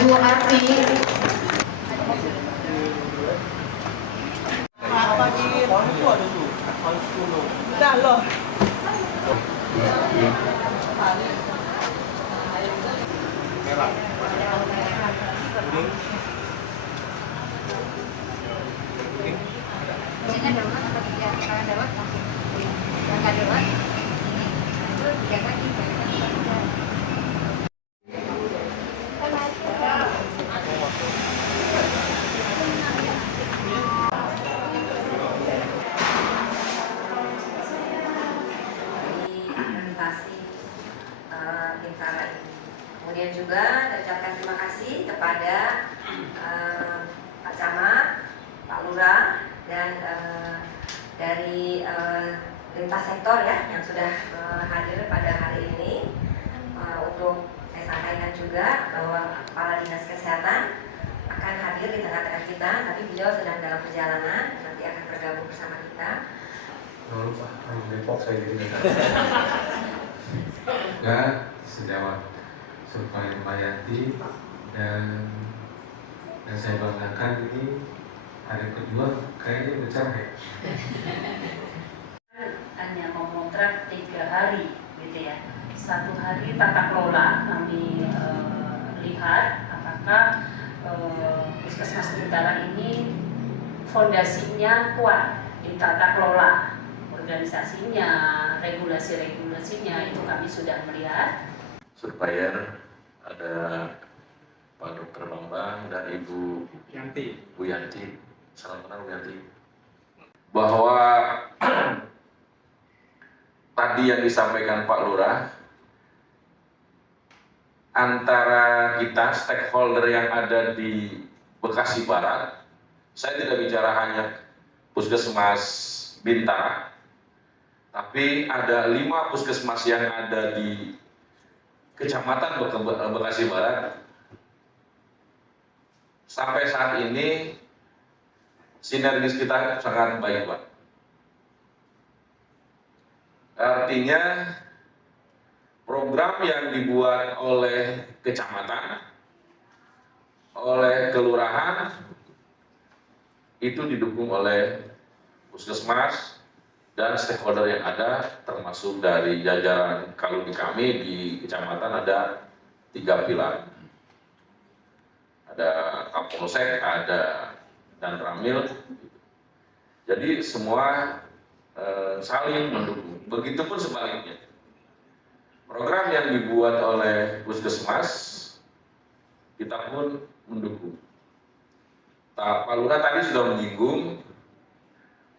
Ibu Arti. Kemudian juga ucapkan terima kasih kepada Pak Camat, Pak Lurah, dan dari lintas sektor ya yang sudah hadir pada hari ini. Untuk saya sampaikan juga bahwa Kepala Dinas Kesehatan akan hadir di tengah-tengah kita, tapi beliau sedang dalam perjalanan, nanti akan bergabung bersama kita. Jangan lupa, Depok saya jadi ya, sejawat supaya Mayanti dan saya banggakan ini hari kedua kayaknya bercerai. Hanya memotret 3 hari gitu ya. 1 hari tata kelola kami lihat apakah Puskesmas Bintara ini fondasinya kuat di tata kelola, organisasinya, regulasi-regulasinya itu kami sudah melihat. Surveyor ada Pak Dr. Bambang dan Ibu Bu Yanti. Salam kenal Bu Yanti. Bahwa tadi yang disampaikan Pak Lurah, antara kita stakeholder yang ada di Bekasi Barat, saya tidak bicara hanya Puskesmas Bintara, tapi ada 5 puskesmas yang ada di Kecamatan Bekasi Barat. Sampai saat ini sinergis kita sangat baik, Pak. Artinya program yang dibuat oleh kecamatan, oleh kelurahan, itu didukung oleh puskesmas dan stakeholder yang ada, termasuk dari jajaran kalau di kami di kecamatan ada 3 pilar. Ada Kapolsek, ada dan Ramil. Jadi semua saling mendukung. Begitupun sebaliknya. Program yang dibuat oleh puskesmas, kita pun mendukung. Pak Lurah tadi sudah menyinggung,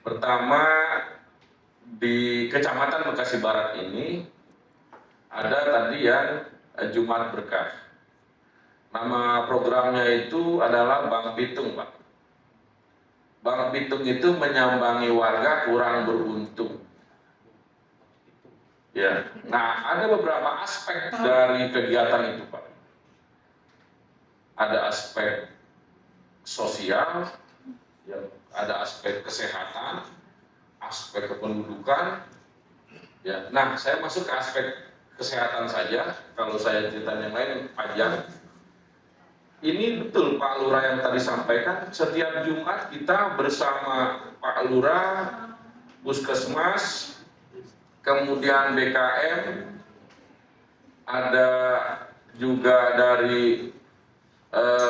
pertama di Kecamatan Bekasi Barat ini ada tadi yang Jumat Berkah. Nama programnya itu adalah Bang Pitung, Pak. Bang Pitung itu menyambangi warga kurang beruntung. Ya, nah ada beberapa aspek dari kegiatan itu, Pak. Ada aspek sosial, ya, ada aspek kesehatan, aspek kependudukan. Ya, nah saya masuk ke aspek kesehatan saja. Kalau saya cerita yang lain panjang. Ini betul Pak Lurah yang tadi sampaikan. Setiap Jumat kita bersama Pak Lurah, Puskesmas, kemudian BKM, ada juga dari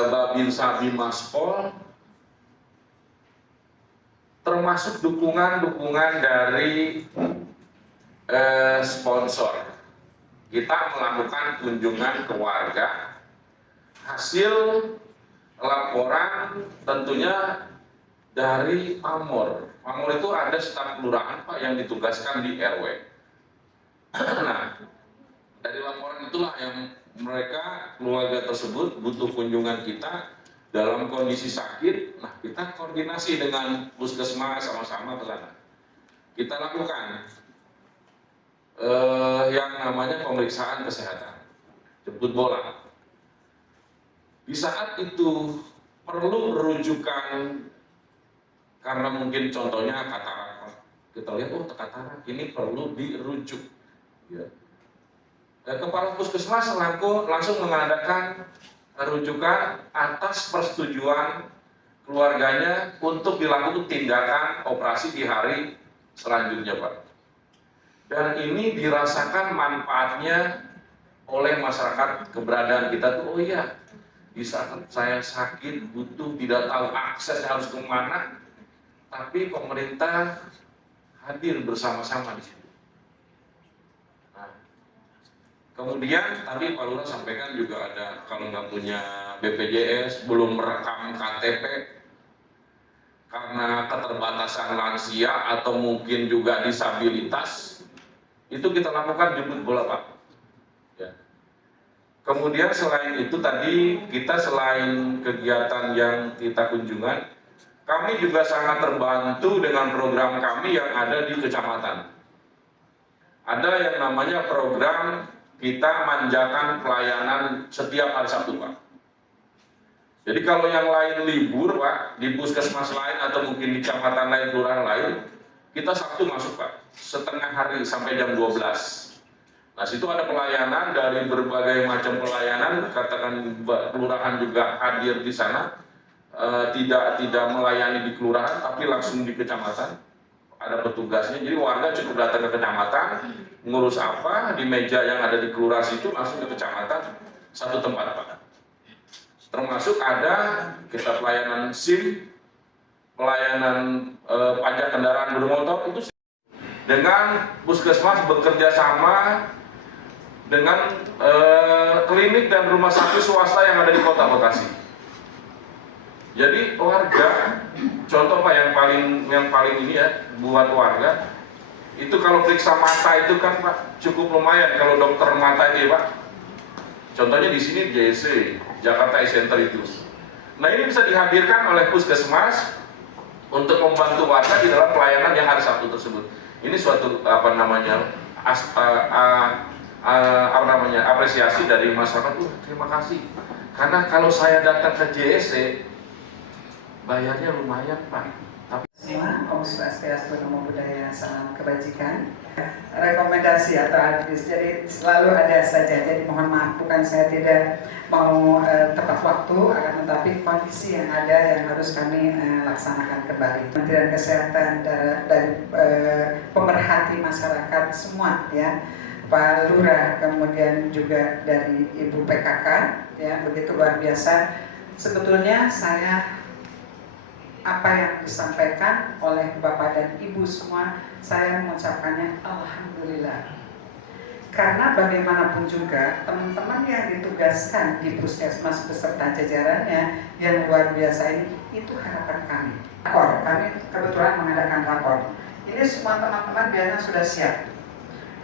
Babinsa Bimaspol, termasuk dukungan-dukungan dari sponsor. Kita melakukan kunjungan ke warga, hasil laporan tentunya dari Pamor. Pamor itu ada staf kelurahan, Pak, yang ditugaskan di RW. Nah, dari laporan itulah yang mereka, keluarga tersebut butuh kunjungan kita dalam kondisi sakit. Nah, kita koordinasi dengan puskesmas sama-sama ke sana. Kita lakukan yang namanya pemeriksaan kesehatan, jemput bola. Di saat itu perlu rujukan, karena mungkin contohnya katarak, kita lihat katarak ini perlu dirujuk. Ya. Kepala puskesmas langsung mengadakan rujukan atas persetujuan keluarganya untuk dilakukan tindakan operasi di hari selanjutnya, Pak. Dan ini dirasakan manfaatnya oleh masyarakat, keberadaan kita tuh, oh iya, di saat saya sakit, butuh, tidak tahu akses harus kemana, tapi pemerintah hadir bersama-sama di situ. Nah, kemudian tadi Pak Lurah sampaikan juga ada, kalau nggak punya BPJS, belum merekam KTP, karena keterbatasan lansia atau mungkin juga disabilitas, itu kita lakukan jemput bola, Pak. Ya. Kemudian selain itu tadi kita selain kegiatan yang kita kunjungan, kami juga sangat terbantu dengan program kami yang ada di kecamatan. Ada yang namanya program kita manjakan pelayanan setiap hari Sabtu, Pak. Jadi kalau yang lain libur, Pak, di puskesmas lain atau mungkin di kecamatan lain, kelurahan lain, kita Sabtu masuk, Pak, setengah hari sampai jam 12. Nah, situ ada pelayanan dari berbagai macam pelayanan, katakan kelurahan juga hadir di sana, tidak melayani di kelurahan, tapi langsung di kecamatan. Ada petugasnya, jadi warga cukup datang ke kecamatan, ngurus apa, di meja yang ada di kelurahan itu langsung ke kecamatan, satu tempat, Pak. Termasuk ada kita pelayanan SIM, pelayanan pajak kendaraan bermotor, itu dengan puskesmas bekerja sama dengan klinik dan rumah sakit swasta yang ada di Kota Bekasi. Jadi warga, contoh Pak yang paling ini ya buat warga, itu kalau periksa mata itu kan Pak cukup lumayan kalau dokter mata itu ya Pak. Contohnya di sini JC, Jakarta Eye Center itu. Nah ini bisa dihadirkan oleh puskesmas untuk membantu warga di dalam pelayanan yang hari Sabtu tersebut. Ini suatu apresiasi dari masyarakat. Terima kasih. Karena kalau saya datang ke JSC, bayarnya lumayan, Pak. Tapi semua, Om Swastiastu, Namo Buddhaya, salam kebajikan. Rekomendasi atau advice, jadi selalu ada saja. Jadi mohon maaf, bukan saya tidak mau tepat waktu, akan tetapi kondisi yang ada yang harus kami laksanakan kembali. Kementerian Kesehatan dari pemerhati masyarakat semua, ya, Pak Lurah, kemudian juga dari Ibu PKK, ya, begitu luar biasa. Sebetulnya apa yang disampaikan oleh Bapak dan Ibu semua, saya mengucapkannya Alhamdulillah. Karena bagaimanapun juga teman-teman yang ditugaskan di puskesmas beserta jajarannya yang luar biasa ini, itu harapan kami. Kami kebetulan mengadakan rapor. Ini semua teman-teman biasanya sudah siap.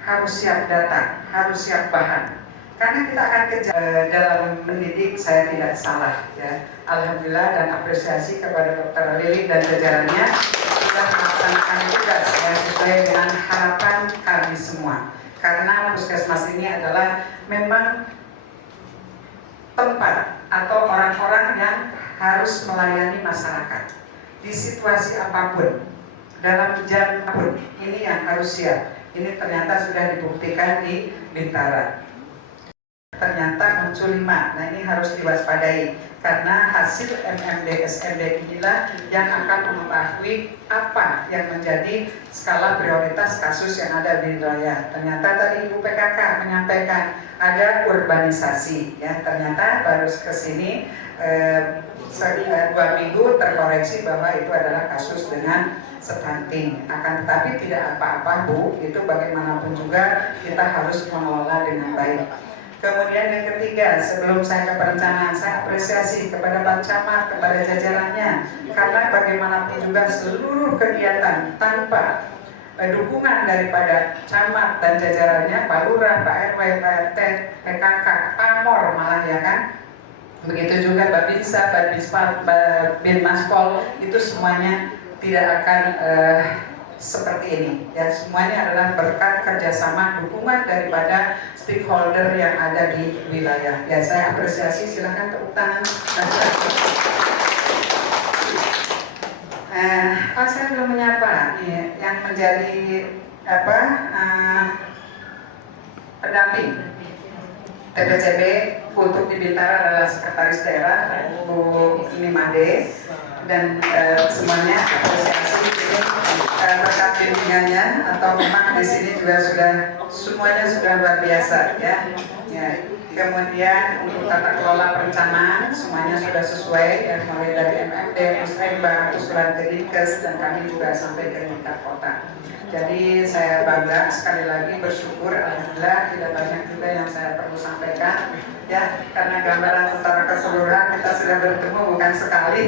Harus siap data, harus siap bahan. Karena kita akan dalam mendidik, saya tidak salah, ya. Alhamdulillah dan apresiasi kepada Dr. Lili dan jajarannya sudah melaksanakan tugas yang sesuai dengan harapan kami semua. Karena puskesmas ini adalah memang tempat atau orang-orang yang harus melayani masyarakat di situasi apapun, dalam jam apapun, ini yang harus siap. Ini ternyata sudah dibuktikan di Bintara. Ternyata muncul 5, nah ini harus diwaspadai karena hasil MMD SMD inilah yang akan mengetahui apa yang menjadi skala prioritas kasus yang ada di wilayah. Ternyata tadi Ibu PKK menyampaikan ada urbanisasi, ya, ternyata baru kesini 2 minggu terkoreksi bahwa itu adalah kasus dengan stunting. Akan tetapi tidak apa-apa Bu, itu bagaimanapun juga kita harus mengelola dengan baik. Kemudian yang ketiga, sebelum saya ke perencanaan, saya apresiasi kepada Pak Camat, kepada jajarannya, karena bagaimanapun juga seluruh kegiatan tanpa dukungan daripada Camat dan jajarannya, Pak Lurah, Pak RW, Pak RT, PKK, Pamor malah ya kan, begitu juga Babinsa, Binmaspol, itu semuanya tidak akan seperti ini, ya, semuanya adalah berkat kerjasama dukungan daripada stakeholder yang ada di wilayah. Ya, saya apresiasi, silahkan tepuk tangan. Pak, saya belum menyapa yang menjadi pendamping TPCB untuk di Bintara adalah sekretaris daerah Bu Nimade, dan semuanya apresiasi ini berkat bimbingannya, atau memang di sini juga sudah semuanya sudah luar biasa ya. Kemudian untuk tata kelola perencanaan semuanya sudah sesuai ya, mulai dari MMD, Musrembang, usulan ke Dinkes, dan kami juga sampai ke tingkat kota. Jadi saya bangga, sekali lagi bersyukur, alhamdulillah tidak banyak juga yang saya perlu sampaikan ya, karena gambaran secara keseluruhan kita sudah bertemu bukan sekali.